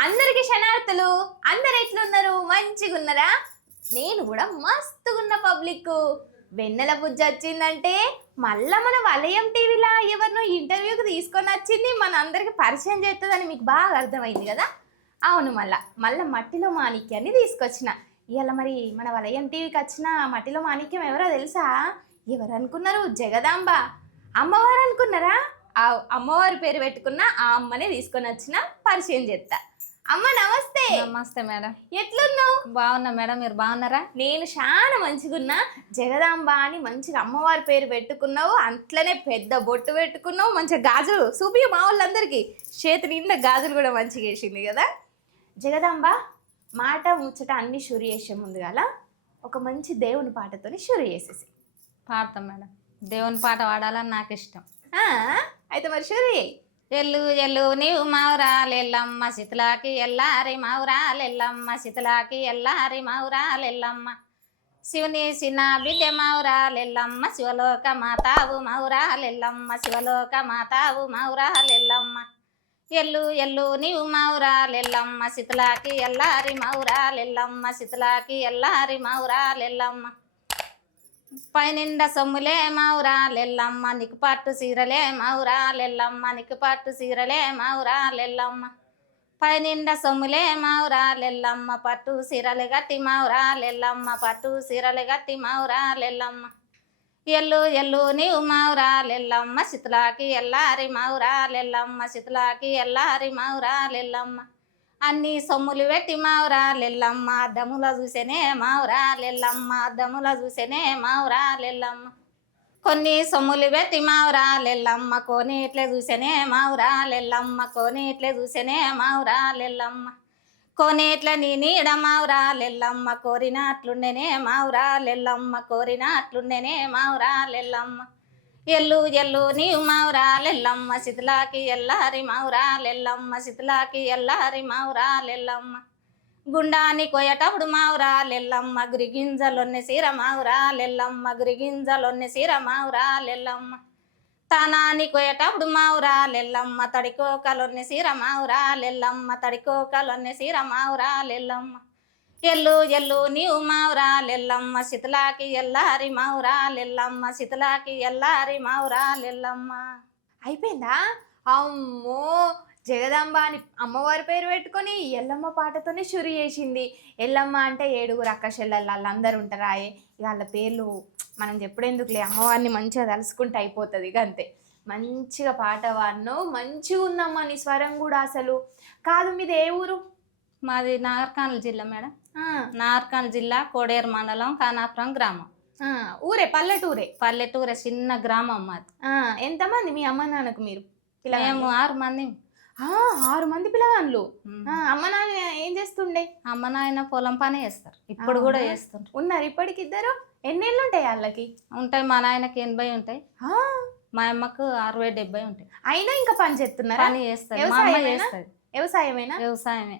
అందరికి శనార్థులు. అందరు ఎట్లున్నారు? మంచిగా ఉన్నారా? నేను కూడా మస్తుగున్న. పబ్లిక్ వెన్నెల బుజ్జ వచ్చిందంటే మళ్ళా మన వలయం టీవీలో ఎవరినో ఇంటర్వ్యూకి తీసుకొని వచ్చింది, మన అందరికి పరిచయం చేస్తుందని మీకు బాగా అర్థమైంది కదా. అవును, మళ్ళా మట్టిలో మాణిక్యాన్ని తీసుకొచ్చిన. ఇవాళ మరి మన వలయం టీవీకి వచ్చిన మట్టిలో మాణిక్యం ఎవరో తెలుసా? ఎవరు అనుకున్నారు? జగదాంబ అమ్మవారు అనుకున్నారా? ఆ అమ్మవారి పేరు పెట్టుకున్న ఆ అమ్మనే తీసుకొని వచ్చిన, పరిచయం చేస్తా. అమ్మ నమస్తే. నమస్తే మేడం. ఎట్లున్నావు? బాగున్నా మేడం, మీరు బాగున్నారా? నేను చాలా మంచిగున్నా. జగదాంబ అని మంచిగా అమ్మవారి పేరు పెట్టుకున్నావు, అట్లనే పెద్ద బొట్టు పెట్టుకున్నావు, మంచిగా గాజులు చూపి మా వాళ్ళందరికీ చేతి నిండా గాజులు కూడా మంచిగా వేసింది కదా. జగదాంబ మాట ముచ్చట అన్ని షురు చేసే ముందు గల ఒక మంచి దేవుని పాటతోని షురు చేసేసి. పాడతాం మేడం. దేవుని పాట పాడాలని నాకు ఇష్టం. అయితే మరి షురు చేయి. ఎల్లు ఎల్లు నీవు మావురాలెల్లమ్మ శిథిలాకి ఎల్లారి మావురాలెల్లమ్మ శిథిలాకి ఎల్లారి మావురాలెల్లమ్మ శివుని సిన్న బిడ్డ మావురాలెల్లమ్మ శివలోక మాతావు మావురాలెల్లమ్మ శివలోక మాతావు మావురాలెల్లమ్మ ఎల్లు ఎల్లు నీవు మావురాలెల్లమ్మ శిథిలాకి ఎల్లారి మావురాలెల్లమ్మ శిథిలాకి ఎల్లారి మావురాలెల్లమ్మ పైనిండ సొమ్ములే మావురాలెల్లమ్మ నీకు పట్టు సీరలే మావురాలెల్లమ్మ నీకు పట్టు సీరలే మావురాలెల్లమ్మ పైనిండ సొమ్ములే మావురాలెల్లమ్మ పట్టు సీరలు గట్టి మావురాలెల్లమ్మ పట్టు సీరలు గట్టి మావురాలెల్లమ్మ ఎల్లు ఎల్లు నీవు మావురాలెల్లమ్మ శిథిలాకి ఎల్లారి మావురాలెల్లమ్మ శిథిలాకి ఎల్లారి మావురాలెల్లమ్మ అన్ని సొమ్ములు పెట్టి మావురాలెల్లమ్మ అద్దముల చూసేనే మావురాలెల్లమ్మ అద్దముల చూసేనే మావురాలెల్లమ్మ కొన్ని సొమ్ములు పెట్టి మావురాలెల్లమ్మ కోనేట్లే చూసేనే మావురాలెల్లమ్మ కోనేట్లే చూసేనే మావురాలెల్లమ్మ కోనేట్ల నీ నీడ మావురాలెల్లమ్మ కోరినట్లుండెనే మావురాలెల్లమ్మ కోరినట్లుండెనే మావురాలెల్లమ్మ ఎల్లు ఎల్లు నీవు మావురాలెల్లమ్మ శిథిలాకి ఎల్లారి మావురాలెల్లమ్మ శిథిలాకి ఎల్లారి మావురాలెల్లమ్మ గుండాని కోయటప్పుడు మావురాలెల్లమ్మ గురిగింజలొన్ని సీర మావురాలెల్లమ్మ గురిగింజలొన్ని సీర మావురాలెల్లమ్మ తానాని కోయటప్పుడు మావురాలెల్లమ్మ తడికోకలొన్ని సీర మావురాలెల్లమ్మ తడికోకలొన్ని సీర మావురాలెల్లమ్మ ఎల్లు ఎల్లు నీవు మావురాలెల్లమ్మ శిథిలాకి ఎల్లారి మావురాలెల్లమ్మ శిథిలాకి ఎల్లారి మావురాలెల్లమ్మ. అయిపోయిందా? అమ్మో, జగదాంబ అని అమ్మవారి పేరు పెట్టుకొని ఎల్లమ్మ పాటతోనే షురు చేసింది. ఎల్లమ్మ అంటే 7 అక్క చెల్లెళ్ళు వాళ్ళందరూ ఉంటారాయే. ఇక వాళ్ళ పేర్లు మనం చెప్పుడెందుకులే, అమ్మవారిని మంచిగా తలుసుకుంటే అయిపోతుంది. ఇక అంతే. మంచిగా పాట వాడినావు, మంచిగా ఉందమ్మా నీ స్వరం కూడా. అసలు కాదు, మీది ఏ ఊరు? మాది నాగర్కర్నూలు జిల్లా మేడం. నాగర్కర్నూలు జిల్లా కోడేరు మండలం ఖానాపురం గ్రామం. ఊరే? పల్లెటూరే? పల్లెటూరే, చిన్న గ్రామం మాది. ఎంతమంది మీ అమ్మ నాన్నకు మీరు? మేము 6 మంది. 6 మంది పిల్లగాళ్ళు. అమ్మ నాన్న ఏం చేస్తుండే? అమ్మ నాయన పొలం పని చేస్తారు, ఇప్పుడు కూడా చేస్తుంటారు. ఉన్నారు ఇప్పటికి ఇద్దరు? ఎన్నేళ్ళు ఉంటాయి వాళ్ళకి? ఉంటాయి, మా నాయనకి 80 ఉంటాయి, మా అమ్మకు 60-70 ఉంటాయి. అయినా ఇంకా పని చేస్తున్నారు? పని చేస్తారు, మా అమ్మ చేస్తుంది. వ్యవసాయమేనా? వ్యవసాయమే.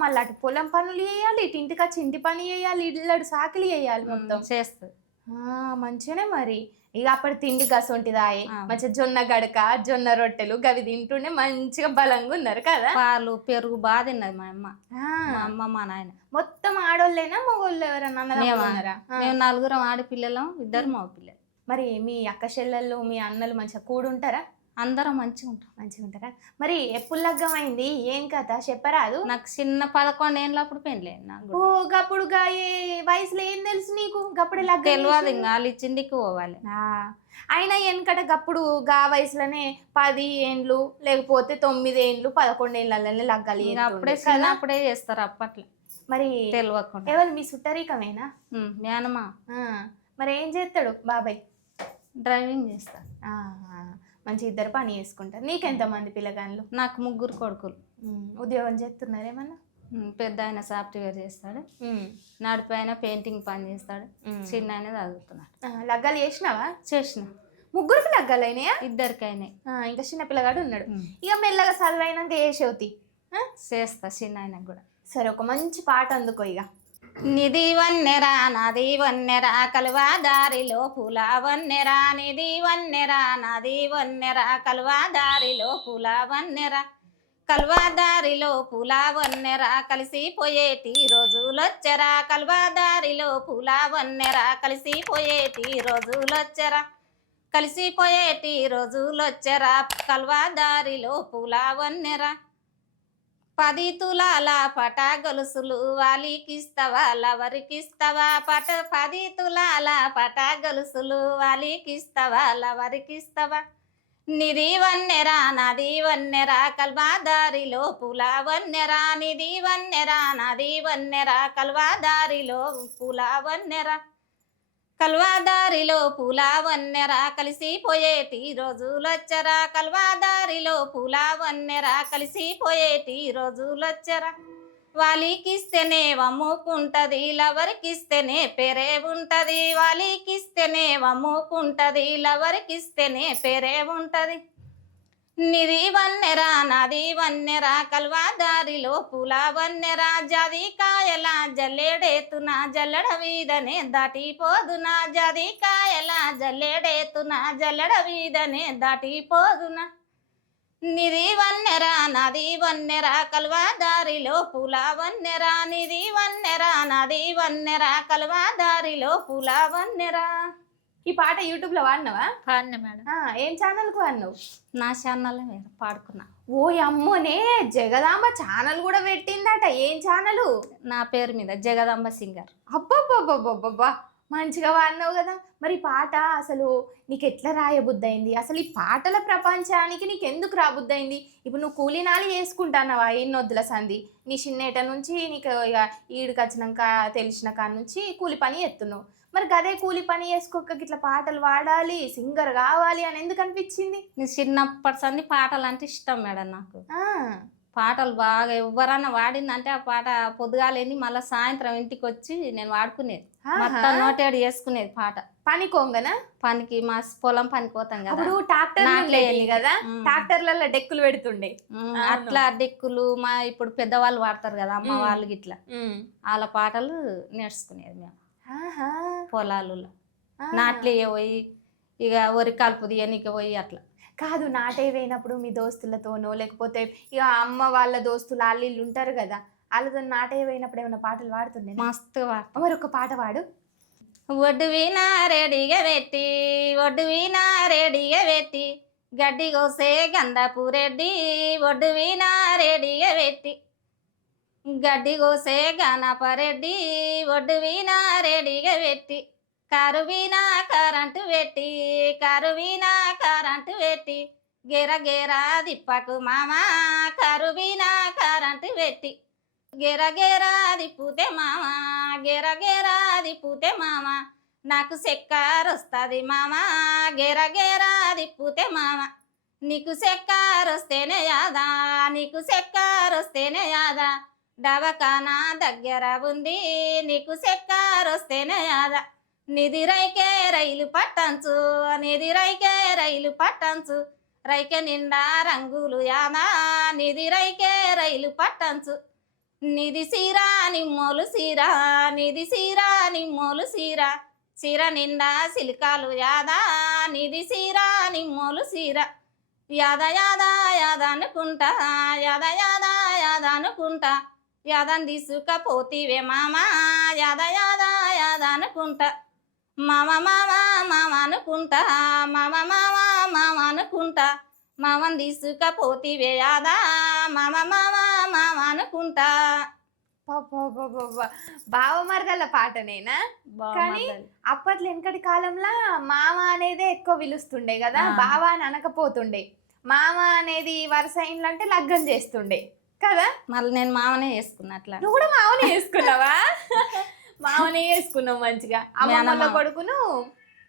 మళ్ళీ అటు పొలం పనులు చేయాలి, ఇటు ఇంటికి వచ్చి ఇంటి పని చేయాలి, ఇళ్ళడు సాకిలి చేయాలి, మొత్తం చేస్తుంది. మంచిగానే. మరి ఇక అప్పటి తిండి గసొంటిదాయే, మంచిగా జొన్న గడక జొన్న రొట్టెలు గవి తింటుండే మంచిగా బలంగా ఉన్నారు కదా. పాలు పెరుగు బాగా తిన్నది మా అమ్మ. మా అమ్మ మా నాయన మొత్తం ఆడోళ్ళేనా మగోళ్ళు ఎవరన్నా? మేము 4 ఆడపిల్లలం, 2 మగ పిల్లలు. మరి మీ అక్క చెల్లెళ్ళు మీ అన్నలు మంచిగా కూడుంటారా? అందరం మంచిగా ఉంటాం. మంచిగా ఉంటారా? మరి ఎప్పుడు లగ్గం అయింది, ఏం కథ చెప్పరాదు? నాకు చిన్న 11 ఏళ్ళప్పుడు పెళ్ళలేదు నాకు. ఓ, గప్పుడు ఏ వయసులో ఏం తెలుసు నీకు? గప్పుడు లగ్గం తెలియదు, ఇంకా వాళ్ళు ఇచ్చిందికి పోవాలి. అయినా వెనకట గప్పుడు గా వయసులోనే 10 ఏండ్లు లేకపోతే 9 ఏండ్లు 11 ఏళ్ళనే లగ్గాలి. అప్పుడే చిన్నప్పుడే చేస్తారు అప్పట్లో. మరి తెలియకుండా. ఎవరు మీ సుట్టరీకమేనా? మేనమా. మరి ఏం చేస్తాడు బాబాయ్? డ్రైవింగ్ చేస్తాడు. మంచి ఇద్దరు పని చేసుకుంటారు. నీకెంతమంది పిల్లగాళ్ళు? నాకు 3 కొడుకులు. ఉద్యోగం చేస్తున్నారేమన్నా? పెద్ద ఆయన సాఫ్ట్వేర్ చేస్తాడు, నడిపి ఆయన పెయింటింగ్ పని చేస్తాడు, చిన్న ఆయన చదువుతున్నాడు. లగ్గాలు చేసినావా? చేసిన. 3కి లగ్గాలు అయినాయా? 2కి అయినాయి. ఇంకా చిన్న పిల్లగాడు ఉన్నాడు. ఇక మెల్లగా చదువైనాక ఏ శౌతి చేస్తా చిన్న ఆయనకు కూడా. సరే, ఒక మంచి పాట అందుకో. ఇక నిధి వన్నెరా నాది వన్నెరా కలువా దారిలో పూల వన్నెరా నిధి వన్నెరా నాది వన్నెరా కలువా దారిలో పూల వన్నెరా కల్వాదారిలో పూల వన్నెర కలిసిపోయేటి రోజులొచ్చరా కల్వాదారిలో పూల వన్నెర కలిసిపోయేటి రోజులొచ్చరా కలిసిపోయేటి రోజులొచ్చరా కల్వాదారిలో పూల వన్నెర 10 తులాల పట గొలుసులు వాలికిస్తవా లవరికిస్తవా 10 తులాల పట గొలుసులు వాలికిస్తవా లవరికిస్తవా నిధి వన్నెరా నాది వన్నెరా కల్వాదారిలో పూల వన్నెరా నిధి వన్నెరా నాది వన్నెరా కల్వాదారిలో పూల వన్నెరా కల్వాదారిలో పూల వన్నెర కలిసిపోయేటి రోజులొచ్చరా కల్వాదారిలో పూల వన్నెర కలిసిపోయేటి రోజులొచ్చరా వాలికిస్తేనే వమ్ముకుంటది లవరికిస్తేనే పేరే ఉంటది వాలికిస్తేనే వమ్ముకుంటది లవరికిస్తేనే పేరే ఉంటది నిధి వన్నెరా నాది వన్నెరా కల్వాదారిలో పూల వన్నెరా జాదికాయల జల్లెడేతున జల్లెడ వీధనే దాటిపోదునా జాదికాయల జల్లెడేతున జల్లెడ వీధనే దాటిపోదునా నిధి వన్నెరా నాది వన్నెరా కల్వాదారిలో పూల వన్నెరా నిధి వన్నెరా నాది వన్నెరా కల్వాదారిలో పూల వన్నెరా. ఈ పాట యూట్యూబ్ లో వాడినావా? పాడిన మేడం. ఏం ఛానల్ కు వాడినావు? నా ఛానల్ పాడుకున్నా. ఓ అమ్మోనే, జగదాంబ ఛానల్ కూడా పెట్టిందట. ఏం ఛానల్? నా పేరు మీద జగదాంబ సింగర్. అబ్బబ్బబ్బబ్బబ్బా, మంచిగా వాడినావు కదా. మరి పాట అసలు నీకు ఎట్లా రాయబుద్ధి అయింది? అసలు ఈ పాటల ప్రపంచానికి నీకు ఎందుకు రాబుద్దయింది? ఇప్పుడు నువ్వు కూలీనాలి చేసుకుంటున్నావా ఎన్నొద్దుల సంధి? నీ చిన్నేట నుంచి నీకు ఇక ఈడికి వచ్చినాక తెలిసిన కాడ నుంచి కూలి పని ఎత్తున్నావు. మరి గదే కూలి పని చేసుకోక ఇట్లా పాటలు పాడాలి, సింగర్ కావాలి అని ఎందుకు అనిపించింది? నీ చిన్నప్పటి సంది పాటలు అంటే ఇష్టం మేడం నాకు. పాటలు బాగా ఎవరన్నా వాడిందంటే ఆ పాట పొద్దుగాలేని మళ్ళీ సాయంత్రం ఇంటికి వచ్చి నేను వాడుకునేది. మొత్తం నోటేడు చేసుకునేది పాట. పనికోంగనా? పనికి మా పొలం పనికి పోతాం కదా, ట్రాక్టర్ కదా, ట్రాక్టర్లలో డెక్కులు పెడుతుండే. అట్లా డెక్కులు మా ఇప్పుడు పెద్దవాళ్ళు వాడతారు కదా, అమ్మ వాళ్ళు గిట్లా వాళ్ళ పాటలు నేర్చుకునేది మేము పొలాలలో. నాట్లే పోయి ఇక వరి కలుపు తీయనీకి పోయి అట్లా కాదు. నాటే పోయినప్పుడు మీ దోస్తులతోనో లేకపోతే ఇక అమ్మ వాళ్ళ దోస్తులు వాళ్ళు వీళ్ళు ఉంటారు కదా, వాళ్ళతో నాటే పోయినప్పుడు ఏమైనా పాటలు పాడుతుండే? మస్తు మరి ఒక పాట పాడు. ఒడ్డు వీనా రెడీగా పెట్టి ఒడ్డు వీనా రెడీగా పెట్టి గడ్డి కోసే గంధపు రెడ్డి ఒడ్డు వీనా రెడీగా పెట్టి గడ్డి కోసే గణపరెడ్డి ఒడ్డు వీనా రెడీగా పెట్టి కారు వీనా కరెంటు పెట్టి కారు వీనా కరెంటు పెట్టి గెర గెర దిప్పకు మామ కారు వీనా కరెంటు పెట్టి గెర గెర దిప్పుతే మామ గెర గెర దిప్పుతే మామ నాకు చక్కెర వస్తుంది మామ గెర గెర దిప్పుతే మామ నీకు చక్కెర వస్తేనే యాదా నీకు చక్కెర వస్తేనే యాదా దవాఖానా దగ్గర ఉంది నీకు చక్కెర వస్తేనే యాదా నిధి రైకే రైలు పట్టంచు నిధి రైకే రైలు పట్టంచు రైకే నిండా రంగులు యాదా నిధి రైకే రైలు పట్టంచు నిధి సీరా నిమ్మోలు సీరా నిధి సీరా నిమ్మోలు సీరా సీర నిండా సిలికాలు యాదా నిధి సీరా నిమ్మోలు సీరా యాద యాద యాద అనుకుంటా యాద యాద యాద అనుకుంటా యాదని తీసుకపోతివే మామ యాద యాద యాద అనుకుంటా మామ మామ మామ అనుకుంటా మామ మామ మామ అనుకుంటా మామని తీసుకపోతివే యాదా మామ మామ మామ అనుకుంటా. బావమరదల పాటనేనా? కానీ అప్పట్లో వెనకటి కాలంలో మామ అనేదే ఎక్కువ పిలుస్తుండే కదా, బావ అని అనకపోతుండే. మామ అనేది వరుస ఇండ్లు అంటే లగ్గం చేస్తుండే కదా. మళ్ళీ నేను మామనే వేసుకున్నా. అట్లా నువ్వు కూడా మామనే వేసుకున్నావా? మామనే వేసుకున్నావు మంచిగా. అమ్మమ్మ కొడుకును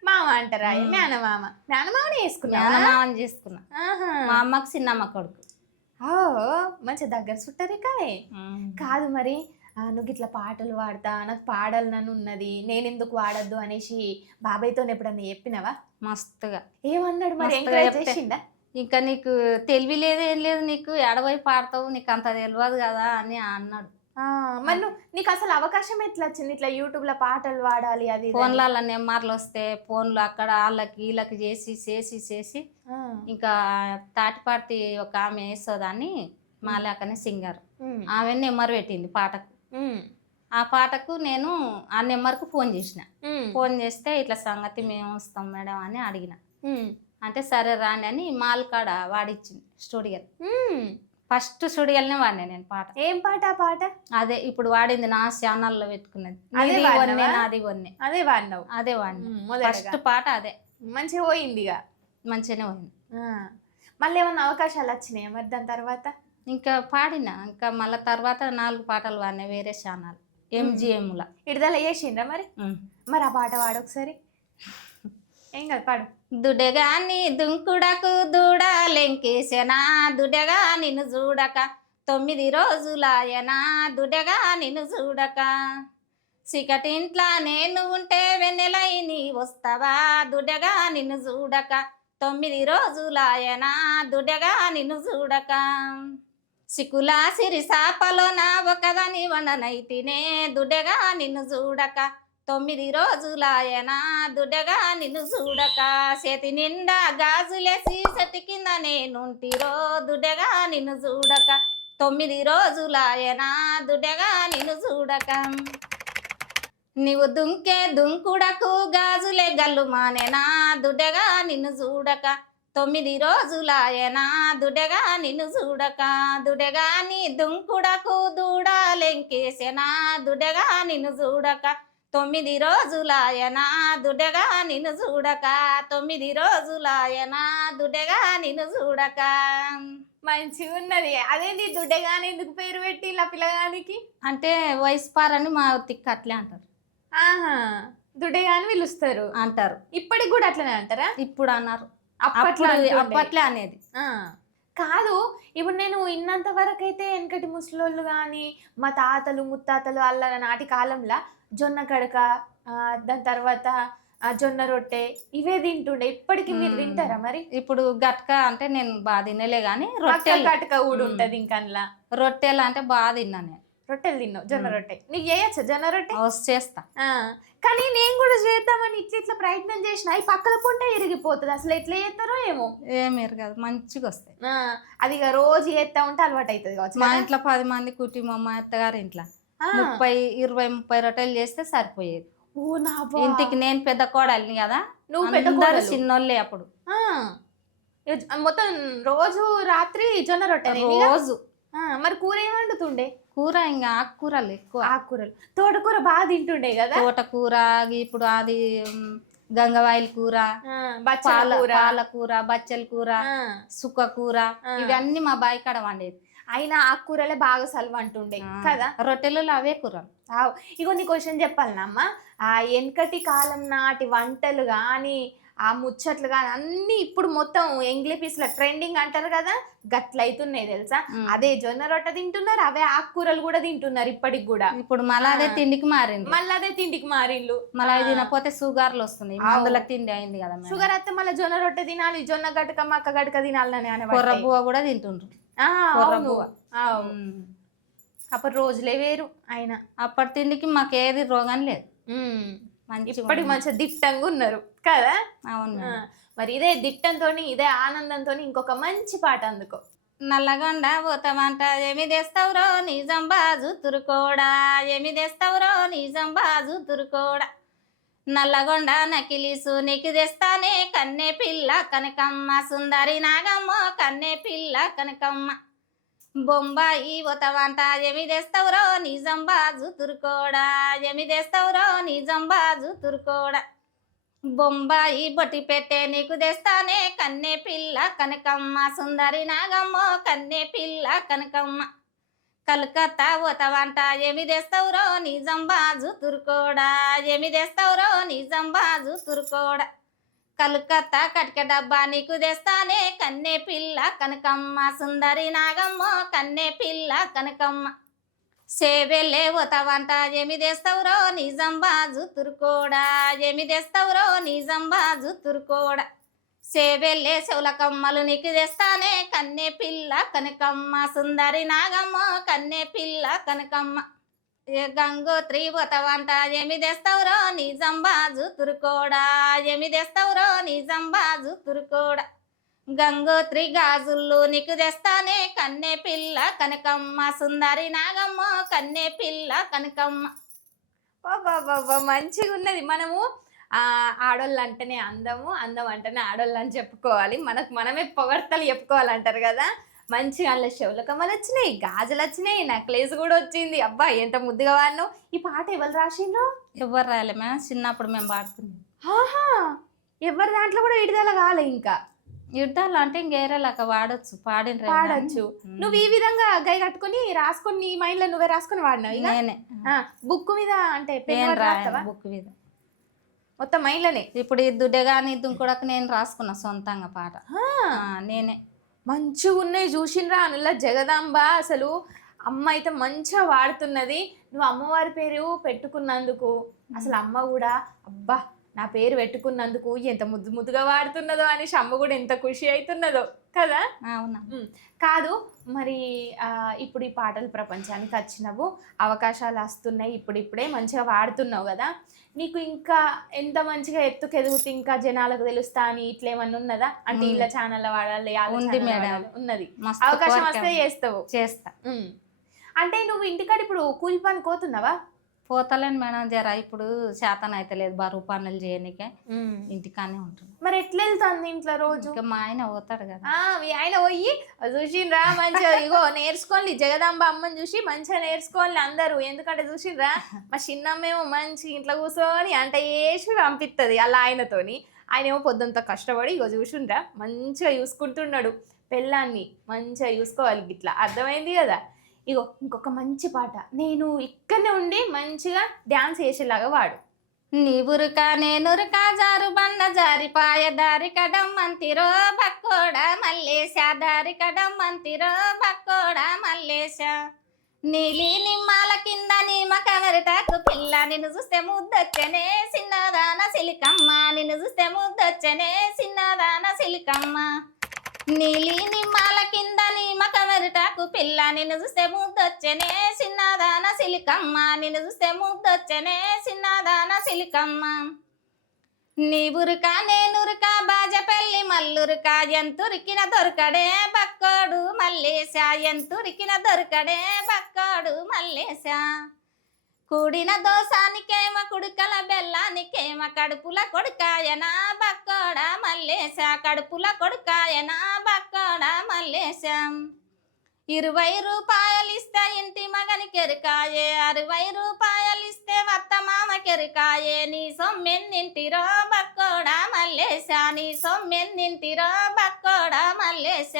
మామ అంటారా? మేనమామ. మేనమామనే వేసుకున్నా. మేనమామని చేసుకున్నా. మా అమ్మకి చిన్నమ్మ కొడుకు. మంచి దగ్గర చుట్టారే కాదే. కాదు మరి నువ్వు ఇట్లా పాటలు పాడతా నాకు పాడాలని ఉన్నది, నేను ఎందుకు వాడద్దు అనేసి బాబాయ్తో ఎప్పుడన్నా చెప్పినావా? మస్తుగా. ఏమన్నాడు మరి? ఎంకరేజ్ చేసిండా? ఇంకా నీకు తెలివి లేదు ఏం లేదు, నీకు ఎడవై పాడతావు, నీకు అంత తెలియదు కదా అని అన్నాడు. మరి నీకు అసలు అవకాశం ఎట్లా వచ్చింది ఇట్లా యూట్యూబ్ లో పాటలు పాడాలి? అది ఫోన్లలో నెంబర్లు వస్తే ఫోన్లు అక్కడ వాళ్ళకి వీళ్ళకి చేసి చేసి చేసి ఇంకా తాటిపాటి ఒక ఆమె వేస్తుందని మాలాకనే సింగర్. ఉమ్, ఆమె నెంబర్ పెట్టింది పాటకు. ఉమ్, ఆ పాటకు నేను ఆ నెంబర్కు ఫోన్ చేసిన. ఉమ్, ఫోన్ చేస్తే ఇట్లా సంగతి మేము వస్తాం మేడం అని అడిగిన. ఉమ్, అంటే సరే రాండి అని మాల్ కాడ వాడిచ్చింది స్టూడియో. ఉమ్. ఫస్ట్ స్టూడియోలోనే వాడినా నేను పాట. ఏం పాట ఆ పాట? అదే ఇప్పుడు వాడింది నా ఛానల్లో పెట్టుకున్నది. అదే నీది వాడినావా? వన్నే నాది వన్నే. అదే వాడినావు. అదే వాడిన మొదటగా ఫస్ట్ పాట అదే. మంచిగా పోయింది ఇక. మంచిగానే పోయింది. మళ్ళీ ఏమన్నా అవకాశాలు వచ్చినాయా మరి దాని తర్వాత? ఇంకా పాడిన ఇంకా మళ్ళీ తర్వాత 4 పాటలు వాడినా వేరే ఛానల్ MGMలో. విడుదల చేసిండ్రా మరి? మరి ఆ పాట పాడు ఒకసారి. ఏం కాదు పాడు. దుడగాని దుంకుడకు దూడలెంకేసెనా దుడగా నిన్ను చూడక 9 రోజులాయనా దుడగా నిన్ను చూడక సికటింట్లా నేను ఉంటే వెన్నెలై నీ వస్తావా దుడగా నిన్ను చూడక 9 రోజులాయనా దుడగా నిన్ను చూడక సికులా సిరి సాపలోన ఒకదాని వండనైతినే దుడగా నిన్ను చూడక 9 రోజులాయనా దుడగా నిన్ను చూడక చేతి నిండా గాజులేసి చెట్టు కింద నేనుంటిరో దుడగా నిన్ను చూడక 9 రోజులాయనా దుడగా నిన్ను చూడక నీవు దుంకే దుంకుడకు గాజులే గల్లు మానేనా దుడగా నిన్ను చూడక 9 రోజులాయనా దుడగా నిన్ను చూడక దుడగా నీ దుంకుడకు దూడలెంకేసెనా దుడగా నిన్ను చూడక 9 రోజులాయనా దుడగా నిన్ను చూడక 9 రోజులాయనా దుడగా నిన్ను చూడక. మంచిగా ఉన్నది. అదేంటి దుడ్డగాని ఎందుకు పేరు పెట్టి ఇలా పిల్లగానికి? అంటే వయసు పారని మా తిక్క అట్లే అంటారు. ఆహా, దుడ్డగాని పిలుస్తారు అంటారు. ఇప్పటికి కూడా అట్లనే అంటారా? ఇప్పుడు అన్నారు. అప్పట్లో అప్పట్లే అనేది కాదు. ఇప్పుడు నేను ఇన్నంత వరకు అయితే వెనకటి ముసలోళ్ళు కానీ మా తాతలు ముత్తాతలు అల్ల నాటి కాలంలో జొన్న కడక, దాని తర్వాత జొన్న రొట్టె ఇవే తింటుండే. ఇప్పటికి మీరు తింటారా మరి? ఇప్పుడు గట్క అంటే నేను బాగా తినలే కానీ రొట్టెలు కటక కూడా ఉంటది. ఇంకా రొట్టెలు అంటే బాగా తిన్నా నేను. రొట్టెలు తిన్నావు? జొన్న రొట్టె నీకు చేయొచ్చా? జొన్న రొట్టె చేస్తా. కానీ నేను కూడా చేద్దామని ఇట్లా ప్రయత్నం చేసిన ఈ పక్కల పొంటే ఇరిగిపోతుంది. అసలు ఎట్లా చేస్తారో ఏమో. ఏమేరు కాదు, మంచిగా వస్తాయి. అది ఇక రోజు చేస్తా ఉంటే అలవాటు అవుతుంది కావచ్చు. మా ఇంట్లో 10 మంది కుటుంబం, మా అత్తగారి ఇంట్లో 20-30 రొట్టెలు చేస్తే సరిపోయేది. ఇంటికి నేను పెద్ద కోడలిని కదా, నువ్వు పెద్ద అందరూ చిన్నోళ్ళే అప్పుడు. మొత్తం రోజు రాత్రి జొన్న రొట్టె రోజు. మరి కూర ఏం వండుతుండే? కూర ఇంకా ఆకుకూరలు ఎక్కువ. ఆకుకూరలు, తోటకూర బాగా తింటుండే కదా. తోటకూర, ఇప్పుడు అది గంగవాయిల కూర, పాలకూర, బచ్చల కూర, సుక్క కూర, ఇవన్నీ మా బావి కాడ వండేది. అయినా ఆకుకూరలే బాగా సల్వ అంటుండే కదా. రొట్టెలలో అవే కూరలు. ఇగో నీ క్వశ్చన్ చెప్పాలనమ్మ. ఆ వెనకటి కాలం నాటి వంటలు కానీ ఆ ముచ్చట్లు కానీ అన్ని ఇప్పుడు మొత్తం ఎంగ్లీ పీస్ల ట్రెండింగ్ అంటారు కదా, గట్లయితున్నాయి తెలుసా. అదే జొన్న రొట్టె తింటున్నారు, అవే ఆకుకూరలు కూడా తింటున్నారు ఇప్పటికి కూడా. ఇప్పుడు మళ్ళీ అదే తిండికి మారింది. మళ్ళీ అవి తినకపోతే షుగర్లు వస్తున్నాయి. మందుల తిండి అయింది కదా. షుగర్ వస్తే మళ్ళీ జొన్న రొట్టె తినాలి, జొన్న గటక మక్క గటక తినాలని అనే కొర్ర బువ్వ కూడా తింటుండ్రు. అప్పుడు రోజులే వేరు. అయినా అప్పటి తిండికి మాకు ఏది రోగం లేదు. ఇప్పటికి మంచిగా దిట్టంగా ఉన్నారు కదా. అవును. మరి ఇదే దిట్టంతో ఇదే ఆనందంతో ఇంకొక మంచి పాట అందుకో. నల్లగొండ పోతామంట ఏమి తెస్తావురో నిజం బాజు తురుకోడా, ఏమి తెస్తావురో నిజం బాజు తురుకోడా, నల్లగొండ నకిలీసు నీకు తెస్తానే కన్నె పిల్ల కనకమ్మ, సుందరి నాగమ్మ కన్నె పిల్ల కనకమ్మ, బొంబాయి పోతావంట ఏమి తెస్తావురో నిజం బాజు తురుకోడా, ఏమి తెస్తావురో నిజం బాజు తురుకోడా, బొంబాయి బొట్టి పెట్టే నీకు తెస్తానే కన్నె పిల్ల కనకమ్మ, సుందరి నాగమ్మ కన్నె పిల్ల కనకమ్మ, కలకత్తా పోతావంట ఏమి తెస్తావురో నిజం బాజు తురుకోడా, ఏమి తెస్తావురో నిజం బాజు తురుకోడా, కలకత్తా కటిక డబ్బా నీకు తెస్తానే కన్నె పిల్ల కనకమ్మ, సుందరి నాగమ్మ కన్నె పిల్ల కనకమ్మ, సేవెళ్ళే పోతావంట ఏమి తెస్తావురో నిజం బాజు తురుకోడా, ఏమి తెస్తావురో నిజం బాజు తురుకోడా, సేవెళ్ళే చెవుల కమ్మలు నీకు తెస్తానే కన్నె పిల్ల కనకమ్మ, సుందరి నాగమ్మ కన్నె పిల్ల కనకమ్మ, ఏ గంగోత్రి పోతావంట ఏమి తెస్తావురో నిజం బాజు తురుకోడా, ఏమి తెస్తావురో నిజం బాజు తురుకోడా, గంగోత్రి గాజుల్లో నీకు తెస్తానే కన్నె పిల్ల కనకమ్మ సుందరి నాగమ్మ కన్నె పిల్ల కనకమ్మ. బాబా మంచిగా ఉన్నది. మనము ఆడోళ్ళు అంటేనే అందము, అందం అంటేనే ఆడోళ్ళు అని చెప్పుకోవాలి. మనకు మనమే పొగడ్తలు చెప్పుకోవాలంటారు కదా. మంచిగా అందులో చెవుల కమ్మలు వచ్చినాయి, గాజులు వచ్చినాయి, నెక్లెస్ కూడా వచ్చింది. అబ్బా ఎంత ముద్దుగా వాడినావు. ఈ పాట ఎవరు రాసిండ్రు? ఎవరు రాయలే మేము చిన్నప్పుడు మేము పాడుతున్నాం. ఆహా, ఎవరి దాంట్లో కూడా విడుదల కాలే ఇంకా. యుద్ధాలు అంటే ఇంకేరేలాక వాడచ్చు పాడిన పాడచ్చు. నువ్వు ఈ విధంగా గై కట్టుకొని రాసుకొని నీ మైండ్ లో నువ్వే రాసుకొని వాడినావు ఇక? నేనే బుక్ మీద అంటే నేను రాయను బుక్ మీద, మొత్తం మైండ్ లోనే. ఇప్పుడు ఈ దుడ్డే కానీ కూడా నేను రాసుకున్నా సొంతంగా పాట. నేనే. మంచిగా ఉన్నాయి చూసిండ్రా అనుల్లా జగదాంబ. అసలు అమ్మ అయితే మంచిగా వాడుతున్నది. నువ్వు అమ్మవారి పేరు పెట్టుకున్నందుకు అసలు అమ్మ కూడా అబ్బా నా పేరు పెట్టుకున్నందుకు ఎంత ముద్దు ముద్దుగా వాడుతున్నదో అనేసి అమ్మ కూడా ఎంత ఖుషి అవుతున్నదో కదా. అవునా? కాదు మరి ఇప్పుడు ఈ పాటలు ప్రపంచానికి వచ్చినవు, అవకాశాలు వస్తున్నాయి, ఇప్పుడిప్పుడే మంచిగా వాడుతున్నావు కదా. నీకు ఇంకా ఎంత మంచిగా ఎత్తుకెదుగుతూ ఇంకా జనాలకు తెలుస్తా అని ఇట్లా ఏమన్నా ఉన్నదా? అంటే ఇళ్ళ ఛానల్ వాడాలి ఉన్నది, అవకాశం వస్తే చేస్తావు? చేస్తా. అంటే నువ్వు ఇంటికాడ ఇప్పుడు కూలి పని పోతున్నావా? పోతలేను మేడం, జర ఇప్పుడు శాతం అయితే లేదు, బరువు పనులు చేయనికే ఇంటికానే ఉంటుంది. మరి ఎట్లా వెళ్తాంది ఇంట్లో రోజు? ఇంకా మా ఆయన పోతాడు కదా. మీ ఆయన పోయి చూసిండ్రా మంచిగా ఇగో నేర్చుకోండి, జగదాంబ అమ్మని చూసి మంచిగా నేర్చుకోవాలి అందరూ. ఎందుకంటే చూసిండ్రా మా చిన్నమ్మేమో మంచి ఇంట్లో కూర్చొని అంటే వేసి పంపిస్తుంది అలా ఆయనతోని. ఆయన ఏమో పొద్దుంతా కష్టపడి ఇగో చూసిండ్రా మంచిగా చూసుకుంటున్నాడు పెళ్ళాన్ని. మంచిగా చూసుకోవాలి ఇట్లా, అర్థమైంది కదా. ఇగో ఇంకొక మంచి పాట నేను ఇక్కడనే ఉండి మంచిగా డ్యాన్స్ చేసేలాగా వాడు. నీవురుక నేనురుక జారు బండ జారిపాయ దారి కడం మంతిరో బక్కోడ మల్లేశ దారి కడం మంతిరో బక్కోడ మల్లేశ. నీలి నిమ్మాల కింద నీమ కమరిటాకు పిల్ల నిన్ను చూస్తే ముద్దొచ్చనే చిన్నదాన సిలికమ్మ నిన్ను చూస్తే ముద్దొచ్చనే చిన్నదాన సిలికమ్మ. నీలి నిమ్మాల కింద నీమ కమరిటాకు పిల్ల నిన్ను చూస్తే ముద్దొచ్చనే చిన్నదాన సిలికమ్మ నిన్ను చూస్తే ముద్దొచ్చనే చిన్నదాన సిలికమ్మ. నీవురుక నేనురుక బాజపల్లి మల్లురుక ఎంతురికిన దొరకడే బక్కోడు మల్లేశ ఎంతురికిన దొరకడే బక్కోడు మల్లేశ. కూడిన దోసానికేమ కుడుకల బెల్లానికేమ కడుపుల కొడుకాయనా బక్కోడ మల్లేశ కడుపుల కొడుకాయనా బక్కోడ మల్లేశ. 20 రూపాయలిస్తే ఇంటి మగని కెరికాయే 60 రూపాయలిస్తే వత్త మామ కెరికాయే. నీ సొమ్మెన్నింటిరో బక్కోడ మల్లేశ నీ సొమ్మెన్నింటిరో బక్కోడ మల్లేశ.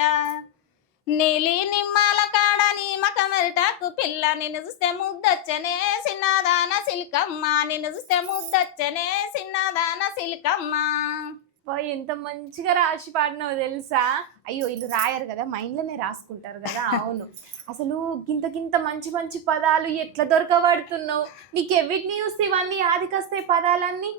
నీలి నిమ్మాల కాడ నీమ కమరిటాకు పిల్ల నిన్ను చూస్తే ముద్దొచ్చనే చిన్నదాన సిలికమ్మ నిన్ను చూస్తే ముద్దొచ్చనే చిన్నదాన సిలికమ్మ. ఎంత మంచిగా రాసి పాడినావు తెలుసా. అయ్యో వీళ్ళు రాయరు కదా, మైండ్లోనే రాసుకుంటారు కదా. అవును, అసలు గింత మంచి మంచి పదాలు ఎట్లా దొరకబడుతున్నావు? నీకు ఎవరిని చూస్తే ఇవన్నీ ఆదికొస్తాయి పదాలన్నీ?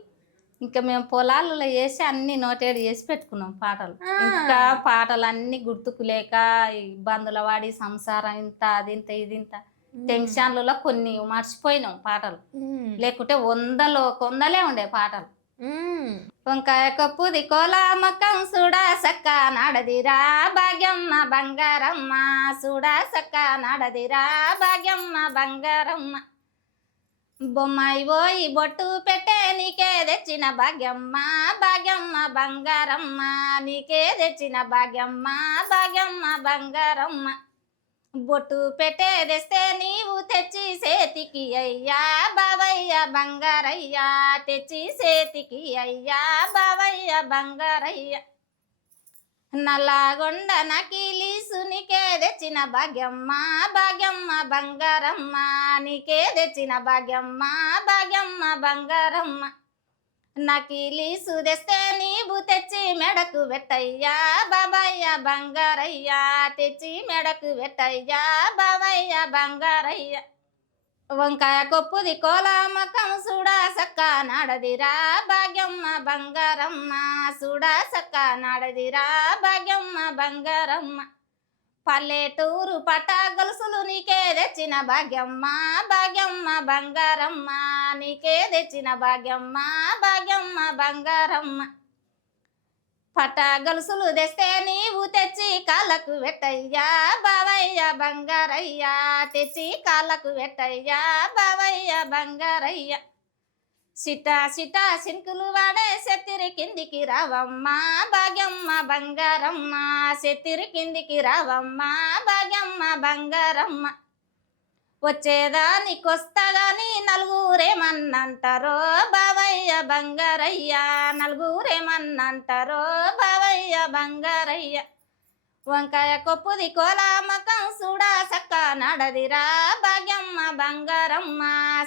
ఇంకా మేము పొలాలలో వేసి అన్ని నోటేడు చేసి పెట్టుకున్నాం పాటలు. ఇంకా పాటలు అన్ని గుర్తుకు లేక ఇబ్బందుల వాడి సంసారం ఇంత అదింత ఇదింత టెన్షన్లలో కొన్ని మర్చిపోయినాం పాటలు. లేకుంటే వందలే ఉండే పాటలు. వంకాయ కప్పుది కోలా మకం చూడా సక్క నాడదిరా భాగ్యమ్మ బంగారమ్మ చూడా సక్క నాడదిరా భాగ్యమ్మ బంగారమ్మ. బొమ్మాయి పోయి బొట్టు పెట్టే నీకే తెచ్చిన భాగ్యమ్మ భాగ్యమ్మ బంగారమ్మ నీకే తెచ్చిన భాగ్యమ్మ భాగ్యమ్మ బంగారమ్మ. బొట్టు పెట్టే తెస్తే నీవు తెచ్చి సేతికి అయ్యా బావయ్య బంగారయ్యా తెచ్చి సేతికి అయ్యా బావయ్య బంగారయ్య. నల్లగొండ నకిలీసు నీకే తెచ్చిన భాగ్యమ్మ భాగ్యమ్మ బంగారమ్మ నీకే తెచ్చిన భాగ్యమ్మ భాగ్యమ్మ బంగారమ్మ. నకిలీసు తెస్తే నీవు తెచ్చి మెడకు పెట్టయ్యా బాబయ్య బంగారయ్యా తెచ్చి మెడకు పెట్టయ్యా బాబయ్య బంగారయ్య. వంకాయ కొప్పుది కోలా మకం చూడా సక్క నాడదిరా భాగ్యమ్మ బంగారమ్మ చూడా సక్క నాడదిరా భాగ్యమ్మ బంగారమ్మ. పల్లెటూరు పట్ట గొలుసులు నీకే తెచ్చిన భాగ్యమ్మ భాగ్యమ్మ బంగారమ్మ నీకే తెచ్చిన భాగ్యమ్మ భాగ్యమ్మ బంగారమ్మ. పట్ట గలుసులు తెస్తే నీవు తెచ్చి కాళ్ళకు పెట్టయ్యా బావయ్య బంగారయ్యా తెచ్చి కాళ్ళకు పెట్టయ్యా బావయ్య బంగారయ్య సిటా సిటా సింకులు వాడే సెత్తిరి కిందికి రావమ్మా భాగ్యమ్మ బంగారమ్మ సెత్తిరి కిందికి రావమ్మా భాగ్యమ్మ బంగారమ్మ వచ్చేదానికొస్తగాని నలుగురేమన్నంటారో బావయ్య బంగారయ్య నలుగురేమన్నంటారో బావయ్య బంగారయ్య వంకాయ కొప్పుది కోలామకం చూడా సక్క నడదిరా భాగ్యమ్మ బంగారమ్మ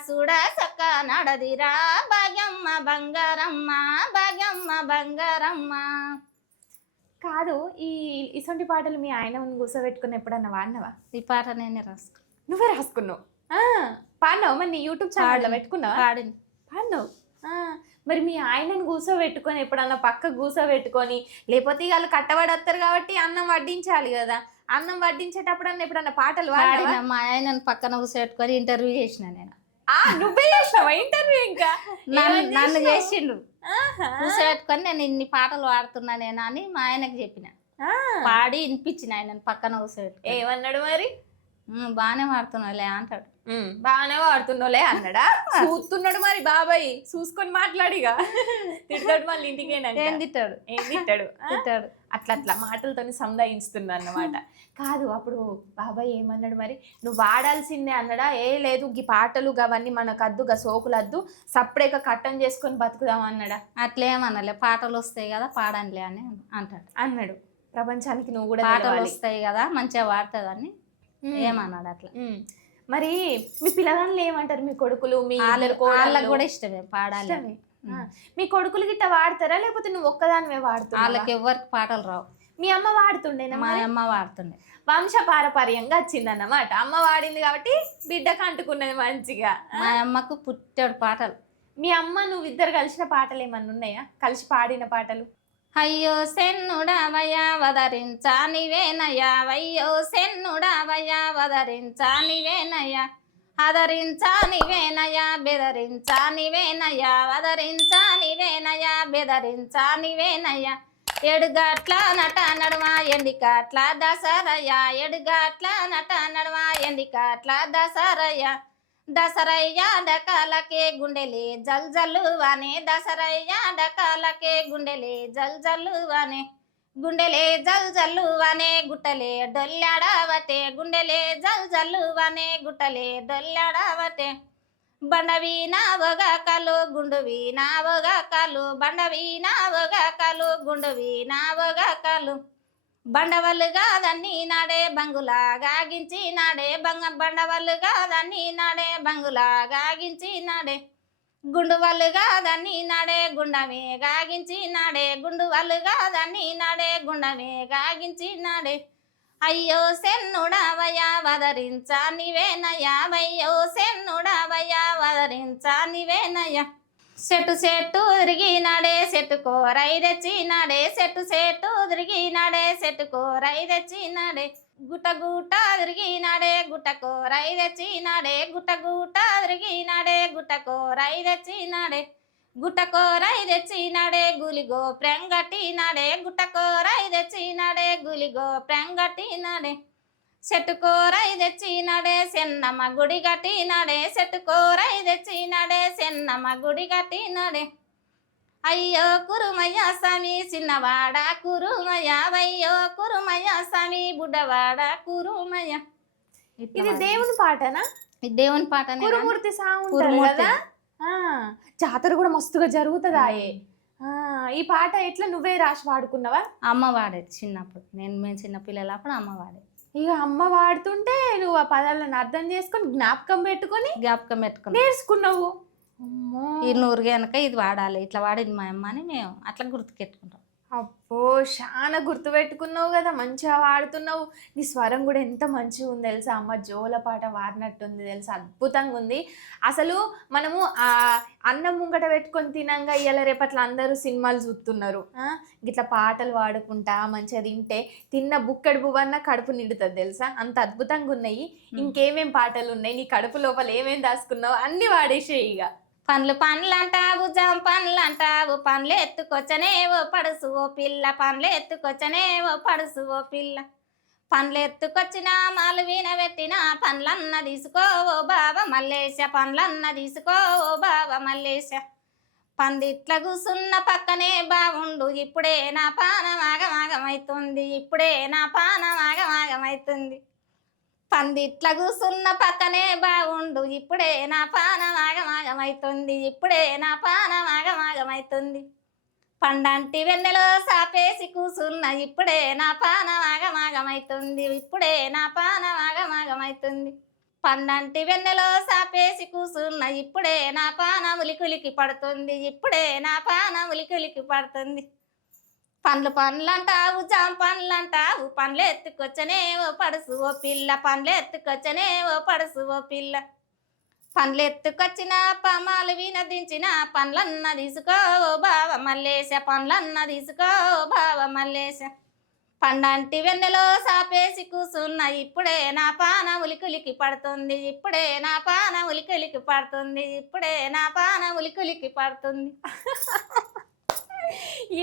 చూడా సక్క నడదిరా భాగ్యమ్మ బంగారమ్మ భాగ్యమ్మ బంగారమ్మ. కాదు, ఇసొంటి పాటలు మీ ఆయన కూర్చోబెట్టుకుని ఎప్పుడన్నా వాడినవా? ఈ పాట నేనే రాసుకున్నా. నువ్వే రాసుకున్నావు? పాడినావు? మరి నీ యూట్యూబ్ ఛానల్లో పెట్టుకున్నావా? పాడింది. పాడినావు. మరి మీ ఆయనను కూర్చోబెట్టుకొని ఎప్పుడన్నా పక్క కూర్చోబెట్టుకొని, లేకపోతే వాళ్ళు కట్టబడతారు కాబట్టి అన్నం వడ్డించాలి కదా, అన్నం వడ్డించేటప్పుడు ఎప్పుడన్నా పాటలు పాడినా. మా ఆయనను పక్కన కూర్చోబెట్టుకొని ఇంటర్వ్యూ చేసిన నేను. నువ్వే చేసినావా ఇంటర్వ్యూ? ఇంకా నన్ను చేసిండు. కూర్చోబెట్టుకొని నేను ఇన్ని పాటలు పాడుతున్నా నేను అని మా ఆయనకు చెప్పిన. పాడి వినిపించిన ఆయనను పక్కన కూర్చోబెట్టుకొని. ఏమన్నాడు మరి? బాగానే పాడుతున్నావులే అంటాడు. బాగానే వాడుతున్నావులే అన్నాడా? చూస్తున్నాడు మరి బాబాయ్, చూసుకొని మాట్లాడిగా. తిట్టాడు మళ్ళీ ఇంటికి. ఏం తిట్టాడు? ఏం తిట్టాడు? తిట్టాడు. అట్లా మాటలతో సంధాయించుతున్నా అన్నమాట. కాదు, అప్పుడు బాబాయ్ ఏమన్నాడు మరి? నువ్వు వాడాల్సిందే అన్నాడా? ఏ లేదు, ఈ పాటలు అవన్నీ మనకు అద్దు, గా సోకులద్దు, సప్పుడేక కట్టం చేసుకొని బతుకుదాం అన్నాడా? అట్లేమనలే, పాటలు వస్తాయి కదా పాడనులే అని అన్నాడు. ప్రపంచానికి నువ్వు కూడా పాటలు వస్తాయి కదా మంచిగా పాడుతుందని ఏమన్నాడు అట్లా. మరి మీ పిల్లగాళ్ళు ఏమంటారు? మీ కొడుకులు మీ వాళ్ళకి కూడా ఇష్టమే పాడాలి. మీ కొడుకులు గిట్ట వాడతారా, లేకపోతే నువ్వు ఒక్కదానివే వాడుతావు? వాళ్ళకి ఎవరికి పాటలు రావు. మీ అమ్మ వాడుతుండేనా? మా అమ్మ వాడుతుండే. వంశ పారపర్యంగా వచ్చిందన్నమాట. అమ్మ వాడింది కాబట్టి బిడ్డకు అంటుకున్నది మంచిగా. మా అమ్మకు పుట్టాడు పాటలు. మీ అమ్మ నువ్వు ఇద్దరు కలిసిన పాటలు ఏమన్నా ఉన్నాయా, కలిసి పాడిన పాటలు? అయ్యో సెన్నుడవయ్యా వదరించా నీవేనయ్యా, అయ్యో సెన్నుడవయ్యా వదరించా నీవేనయ్యా, ఆదరించా నీవేనయ్యా బెదరించా నీవేనయ్యా, వదరించా నీవేనయ్యా బెదరించా నీవేనయ్యా, ఎడుగట్ల నట నడుమ ఎండికట్ల దసరయ్యా, ఎడుగట్ల నట నడుమ ఎండికట్ల దసరయ్యా, దసరయ్య డకాలకే గుండెలే జల్ జల్లు వానే, దసరయ్య డకాలకే గుండెలే జల్ జల్లు వానే, గుండెలే జల్ జల్లు వానే గుట్టలే డొల్లాడవటే, గుండెలే జల్ జల్లు వానే గుట్టలే డొల్లాడవటే, బండవి నావగా కాలు గుండువి నావగా కాలు, బండవి నావగా కాలు గుండువి నావగా కాలు, బండవల్లు కాదన్నీ నాడే బంగులా గాగించి నాడే బండవల్లు కాదన్నీ నాడే బంగులా గాగించి నాడే, గుండువల్లు కాదన్నీ నాడే గుండమే గాగించి నాడే, గుండువల్లు కాదన్నీ నాడే గుండమే గాగించి నాడే, అయ్యో సెన్నుడవయ్యా వదరించా నీవేనయ్యా, అయ్యో సెన్నుడవయ్యా వదరించా నీవేనయ్యా, చెట్టు చెట్టు తిరిగినాడే చెట్టు కూరై తెచ్చినాడే, చెట్టు చెట్టు తిరిగినాడే చెట్టు కూరై తెచ్చినాడే, గుట్ట గుట్ట తిరిగినాడే గుట్ట కూరై తెచ్చినాడే, గుట్ట గుట్ట తిరిగినాడే గుట్ట కూరై తెచ్చినాడే, గుట్ట కూరై తెచ్చినాడే గులిగో ప్రెంగట్టినాడే, గుట్ట కూరై తెచ్చినాడే గులిగో ప్రెంగట్టినాడే, చెట్టు కూరై తెచ్చినాడే సెన్నమ్మ గుడి కట్టినాడే, చెట్టు కూరై తెచ్చినాడే సెన్నమ్మ గుడి కట్టినాడే, అయ్యో కురుమయ్య స్వామి చిన్నవాడ కురుమయ్య, అయ్యో కురుమయ్య స్వామి బుడ్డవాడ కురుమయ్య. ఇది దేవుని పాటనా? ఇది దేవుని పాటనే. కురుమూర్తి సాంగ్ కదా. జాతర కూడా మస్తుగా జరుగుతుందా? ఈ పాట ఎట్లా నువ్వే రాసి వాడుకున్నావా? అమ్మ వాడేది చిన్నప్పుడు, మేము చిన్నపిల్లలప్పుడు అమ్మ వాడేది. ఇక అమ్మ వాడుతుంటే నువ్వు ఆ పదాలను అర్థం చేసుకొని జ్ఞాపకం పెట్టుకొని నేర్చుకున్నావు. ఈ నూరు కనుక ఇది వాడాలి, ఇట్లా వాడింది మా అమ్మ అని మేము అట్లా గుర్తుకెట్టుకుంటాం. అబ్బో, చాలా గుర్తు పెట్టుకున్నావు కదా, మంచిగా వాడుతున్నావు. నీ స్వరం కూడా ఎంత మంచిగా ఉంది తెలుసా, అమ్మ జోల పాట వాడినట్టుంది తెలుసా, అద్భుతంగా ఉంది. అసలు మనము ఆ అన్నం ముంగట పెట్టుకొని తినంగా ఇవాళ రేపట్ల అందరూ సినిమాలు చూస్తున్నారు. ఇట్లా పాటలు పాడుకుంటా మంచిగా తింటే తిన్న బుక్కడి బువ్వన్న కడుపు నిండుతుంది తెలుసా, అంత అద్భుతంగా ఉన్నాయి. ఇంకేమేం పాటలు ఉన్నాయి నీ కడుపు లోపల, ఏమేం దాచుకున్నావు అన్ని వాడేసే. ఇక పండ్లు పండ్లంటావు జామ పండ్లంటావు పండ్లు ఎత్తుకొచ్చనే ఓ పడుసు ఓ పిల్ల పండ్లు ఎత్తుకొచ్చనే ఓ పడుసు ఓ పిల్ల పండ్లు ఎత్తుకొచ్చిన మాలు వీణ పెట్టిన పండ్లన్న తీసుకో ఓ బావ మల్లేశ పండ్లన్న తీసుకో ఓ బావ మల్లేశ పందిట్ల కూసున్న పక్కనే బాగుండు ఇప్పుడే నా పానం ఆగమాగమైతుంది ఇప్పుడే నా పానం ఆగమాగమైతుంది పందిట్ల కూసున్న పక్కనే బాగుండు ఇప్పుడే నా పానం ఆగమాగమైతుంది ఇప్పుడే నా పానం ఆగమాగమైతుంది పండంటి వెన్నెలో సాపేసి కూసున్న ఇప్పుడే నా పానం ఆగమాగమైతుంది ఇప్పుడే నా పానం ఆగమాగమైతుంది పండంటి వెన్నెలో సాపేసి కూసున్న ఇప్పుడే నా పానం ఉలికులికి పడుతుంది ఇప్పుడే నా పానం ఉలికులికి పడుతుంది పండ్లు పండ్లంటావు జామ పండ్లంటావు పండ్లు ఎత్తుకొచ్చనే ఓ పడుసు ఓ పిల్ల పండ్లు ఎత్తుకొచ్చనే ఓ పడుసు ఓ పిల్ల పండ్లు ఎత్తుకొచ్చిన పమాలు వినదించిన పండ్లన్న తీసుకో ఓ బావ మల్లేశ పండ్లన్న తీసుకో ఓ బావ మల్లేశ పండంటి వెన్నెలో సాపేసి కూసున్న ఇప్పుడే నా పాన ఉలికులికి పడుతుంది ఇప్పుడే నా పాన ఉలికులికి పడుతుంది ఇప్పుడే నా పాన ఉలికులికి పడుతుంది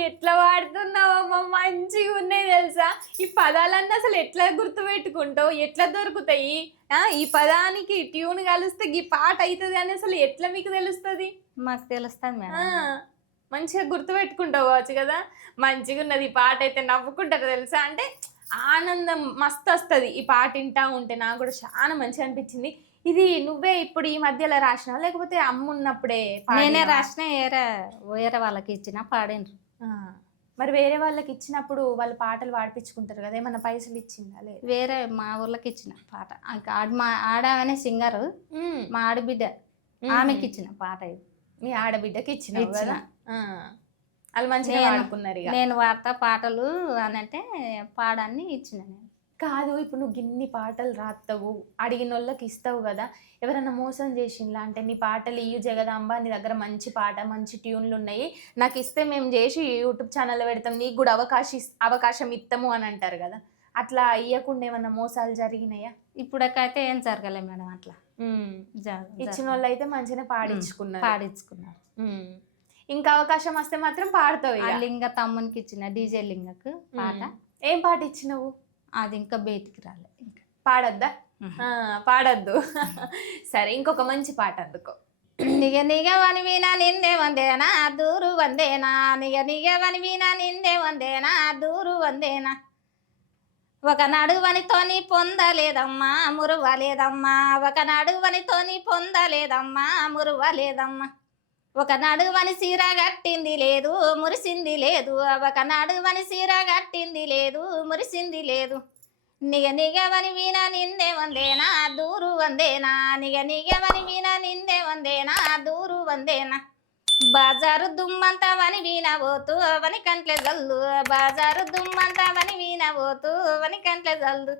ఎట్లా వాడుతున్నావమ్మా, మంచిగా ఉన్నాయి తెలుసా. ఈ పదాలన్నీ అసలు ఎట్లా గుర్తుపెట్టుకుంటావు, ఎట్లా దొరుకుతాయి? ఈ పదానికి ట్యూన్ కలిస్తే ఈ పాట అవుతుంది అని అసలు ఎట్లా మీకు తెలుస్తుంది? మాకు తెలుస్తుంది మేడం. మంచిగా గుర్తుపెట్టుకుంటావు కావచ్చు కదా. మంచిగా ఉన్నది ఈ పాట అయితే, నవ్వుకుంటారు తెలుసా. అంటే ఆనందం మస్తు వస్తుంది ఈ పాట వింటా ఉంటే. నాకు కూడా చాలా మంచిగా అనిపించింది. ఇది నువ్వే ఇప్పుడు ఈ మధ్యలో రాసినావా లేకపోతే అమ్మ ఉన్నప్పుడే? నేనే రాసిన, వేరే వాళ్ళకి ఇచ్చిన పాడినరు. మరి వేరే వాళ్ళకి ఇచ్చినప్పుడు వాళ్ళు పాటలు పాడిపించుకుంటారు కదా, ఏమన్నా పైసలు ఇచ్చిందా? లేదు, వేరే మా ఊర్లోకి ఇచ్చిన పాట. మా ఆడమనే సింగరు, మా ఆడబిడ్డ, ఆమెకి ఇచ్చిన పాట. ఇది మీ ఆడబిడ్డకి ఇచ్చిన కదా. వాళ్ళు మంచిగా పాడుకున్నారు. నేను వాడతా పాటలు అని అంటే పాడాన్ని ఇచ్చిన. నేను కాదు, ఇప్పుడు నువ్వు ఇన్ని పాటలు రాస్తావు, అడిగిన వాళ్ళకి ఇస్తావు కదా, ఎవరైనా మోసం చేసిందా? అంటే నీ పాటలు ఇయ్యు జగదాంబ, నీ దగ్గర మంచి పాట మంచి ట్యూన్లు ఉన్నాయి, నాకు ఇస్తే మేము చేసి యూట్యూబ్ ఛానల్లో పెడతాం, నీకు కూడా అవకాశం ఇస్తాము అని అంటారు కదా. అట్లా ఇయ్యకుండా ఏమన్నా మోసాలు జరిగినాయా? ఇప్పుడకైతే ఏం జరగలే మేడం. అట్లా ఇచ్చిన వాళ్ళు అయితే మంచిగా పాడించుకున్నారు. ఇంకా అవకాశం వస్తే మాత్రం పాడతావు. లింగ తమ్మునికి ఇచ్చిన, డీజే లింగకు పాట. ఏం పాట ఇచ్చినవు? అది ఇంకా బయటికి రాలే. ఇంకా పాడద్దా? పాడద్దు. సరే, ఇంకొక మంచి పాట అందుకో. నిగ నిగ వని వీణ నిందే వందేనా దూరు వందేనా, నిగ నిగ వని వీణ నిందే వందేనా దూరు వందేనా, ఒకనాడు వనితోని పొందలేదమ్మా మురువలేదమ్మా, ఒకనాడు వనితోని పొందలేదమ్మా మురువలేదమ్మా, ఒకనాడు వని సీర గట్టింది లేదు మురిసింది లేదు, ఒకనాడు వని సీర గట్టింది లేదు మురిసింది లేదు, నిగ నిగ వని వీణ నిందే వందేనా దూరు వందేనా, నిగ నిగ వని వీణ నిందే వందేనా దూరు వందేనా, బాజారు దుమ్మంతా వని వీణ పోతూ వని కంట్లే జల్లు, బాజారు దుమ్మంతా వని వీణ పోతూ వని కంట్లే జల్లు,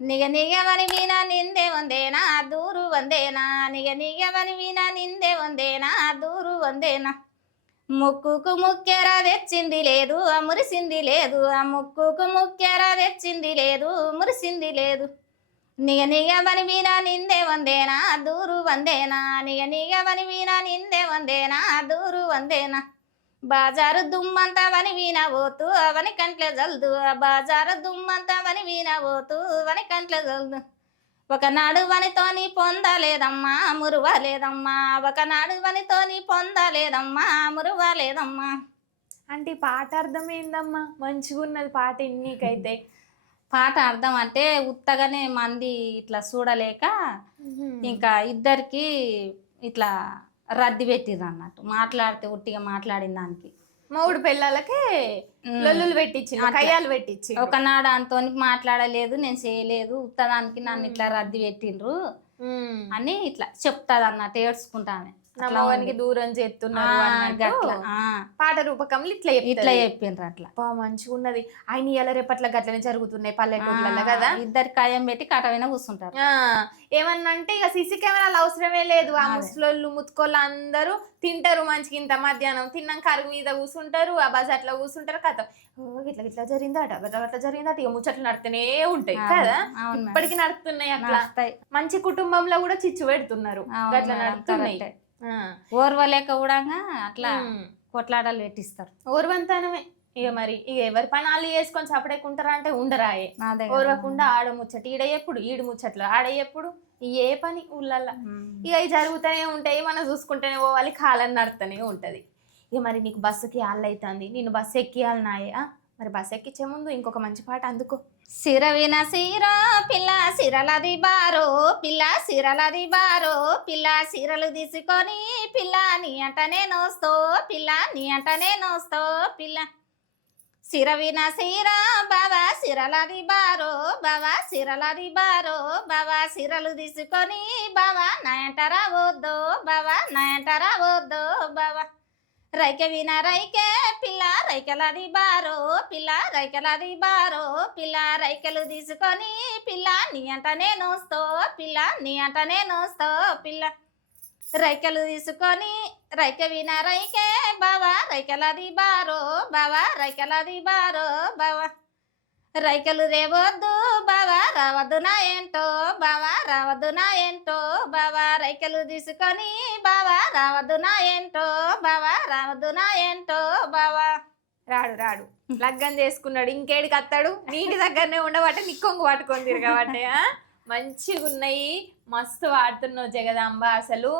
నిగ నిగ వని వీణ నిందే వందేనా దూరు వందేనా, నిగ నిగ వని వీణ నిందే వందేనా దూరు వందేనా, ముక్కుకు ముక్కెర తెచ్చింది లేదు మురిసింది లేదు, ఆ ముక్కుకు ముక్కెర తెచ్చింది లేదు మురిసింది లేదు, నిగ నిగ వని వీణ నిందే వందేనా దూరు వందేనా, నిగ నిగ వని వీణ నిందే వందేనా దూరు వందేనా, బాజారు దుమ్మంతా వని వీణ పోతూ వని కంట్లే జల్దు, బాజారు దుమ్మంతా వని వీణ పోతూ వని కంట్లే జల్దు, ఒకనాడు వనితోని పొందలేదమ్మా మురువలేదమ్మా, ఒకనాడు వనితోని పొందలేదమ్మా మురువలేదమ్మా. అంటే ఈ పాట అర్థం ఏందమ్మా? మంచిగా ఉన్నది పాట నీకైతే. పాట అర్థం అంటే ఉత్తగానే మంది ఇట్లా చూడలేక ఇంకా ఇద్దరికి ఇట్లా రద్ది పెట్టిర్రు అన్నట్టు, మాట్లాడితే ఉట్టిగా మాట్లాడిన దానికి. మూడు పిల్లలకే లొల్లులు పెట్టించి కయ్యాలు పెట్టించి, ఒకనాడు అంతోని మాట్లాడలేదు నేను చేయలేదు ఉత్తదానికి నన్ను ఇట్లా రద్ది పెట్టిండ్రు అని ఇట్లా చెప్తాది అన్నట్టు, ఏడ్చుకుంటానే. నమ్మవానికి దూరం చేస్తున్నారు పాట రూపకంలో ఇట్లా చెప్పిండ్రు. అట్లా మంచిగా ఉన్నది. ఆయన ఇలా రేపట్ల గట్లనే జరుగుతున్నాయి పల్లెటూర్లలో కదా. ఇద్దరు కయ్యం పెట్టి కటవైనా కూర్చుంటారు. ఏమన్నంటే ఇక సీసీ కెమెరాలు అవసరమే లేదు. ఆ ముసలోళ్ళు ముత్తుకోళ్ళు అందరూ తింటారు మంచిగా, ఇంత మధ్యాహ్నం తిన్నాక అరుగు మీద కూర్చుంటారు, ఆ బజార్లో కూర్చుంటారు. కథ ఇట్లా ఇట్లా జరిగిందట అట్లా జరిగిందట, ఇక ముచ్చట్లు నడుతూనే ఉంటాయి కదా. ఇప్పటికి నడుస్తున్నాయి అట్లా. మంచి కుటుంబంలో కూడా చిచ్చు పెడుతున్నారు, అట్లా నడుతున్నాయి. ఓర్వలేక కూడా అట్లా కొట్లాటలు పెట్టిస్తారు. ఓర్వంతనమే ఇక మరి ఇక ఎవరి పని వాళ్ళు చేసుకొని సపడేకుంటారా అంటే ఉండరాయే. అదే కదా. ఓర్వకుండా ఆడ ముచ్చట ఈడ ఎప్పుడు, ఈడు ముచ్చట్లు ఆడ ఎప్పుడు, ఏ పని ఊళ్ళల్లో ఇక అవి జరుగుతూనే ఉంటాయి. మనం చూసుకుంటూనే పోవాలి, కాలం నడుతూనే ఉంటది. ఇక మరి నీకు బస్సుకి ఆళ్ళు అవుతుంది, నేను బస్సు ఎక్కియాలి నాయే. మరి బస్సు ఎక్కించే ముందు ఇంకొక మంచి పాట అందుకో. సిరవిన సిర పిల్ల సిరలది బారో, పిల్ల సిరలది బారో, పిల్ల సిరలు తీసుకొని పిల్ల నీ అంట నేను వస్తో, పిల్ల నీ అంట నేను వస్తో, పిల్ల సిరవిన సిర బావా సిరలది బారో, బావా సిరలది బారో, బావా సిరలు తీసుకొని బావా నా అంట రావద్దో, బావా నా అంట రావద్దో, బావా రైకె విన రైకె పిల్ల రైకెలది బారో, పిల్ల రైకెలది బారో, పిల్ల రైకెలు తీసుకొని పిల్ల నీ అంట నేను వస్తో, పిల్ల నీ అంట నేను వస్తో, పిల్ల రైకెలు తీసుకొని రైకె విన రైకె బావా రైకెలది బారో, బావా రైకెలది బారో, బావా రైకెలు రేవద్దు బావా రావద్దు నా ఏంటో, బావా రావద్దు నా ఏంటో, బావా రైకెలు తీసుకొని బావా రావద్దు నా ఏంటో, బావా రావద్దు నా ఏంటో, బావా రాడు రాడు లగ్గం చేసుకున్నాడు, ఇంకేడికి అత్తాడు. నీటి దగ్గరనే ఉండబట్టే నిక్కొంగు పట్టుకొని తిరగబట్టే. మంచిగా ఉన్నాయి, మస్తు వాడుతున్నావు జగదాంబ. అసలు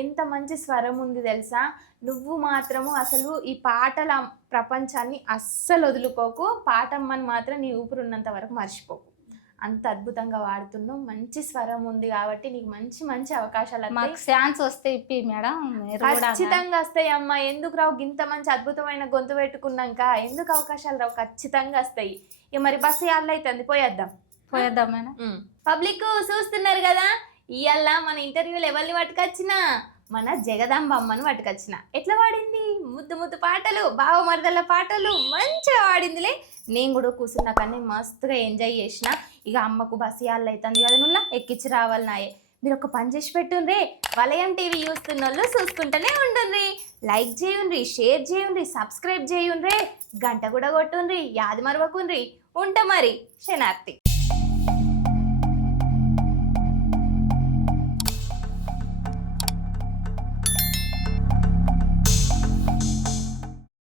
ఎంత మంచి స్వరం ఉంది తెలుసా. నువ్వు మాత్రము అసలు ఈ పాటల ప్రపంచాన్ని అస్సలు వదులుకోకు. పాటమ్మని మాత్రం నీ ఊపిరి ఉన్నంత వరకు మర్చిపోకు. అంత అద్భుతంగా వాడుతున్నావు, మంచి స్వరం ఉంది కాబట్టి నీకు మంచి మంచి అవకాశాలు మాకు ఛాన్స్ వస్తే ఇప్పి మేడం. ఖచ్చితంగా వస్తాయి అమ్మ. ఎందుకు రావు? ఇంత మంచి అద్భుతమైన గొంతు పెట్టుకున్నాక ఎందుకు అవకాశాలు రావు? ఖచ్చితంగా వస్తాయి. ఇక మరి బస్సు యాళ్ళు అవుతుంది, పోయేద్దాం మేడం. పబ్లిక్ చూస్తున్నారు కదా, ఇవాళ మన ఇంటర్వ్యూలు ఎవరిని పట్టుకొచ్చినా మన జగదాంబ అమ్మని పట్టుకొచ్చిన. ఎట్లా వాడింది? ముద్దు ముద్దు పాటలు, బావ మరదల పాటలు మంచిగా వాడిందిలే. నేను కూడా కూర్చున్నా కానీ మస్తుగా ఎంజాయ్ చేసిన. ఇక అమ్మకు బస్సు యాళ్ళు అవుతుంది కదా, నువ్వు ఎక్కించి రావాలి నాయే. మీరు ఒక పని చేసి పెట్టుండ్రి, వలయం టీవీ చూస్తున్న వాళ్ళు చూసుకుంటూనే ఉండుండ్రి. లైక్ చేయుండ్రి, షేర్ చేయుండ్రి, సబ్స్క్రైబ్ చేయుండ్రి, గంట కూడా కొట్టుండ్రి, యాది మరవకుండ్రి. ఉంటా మరి, శనార్థి.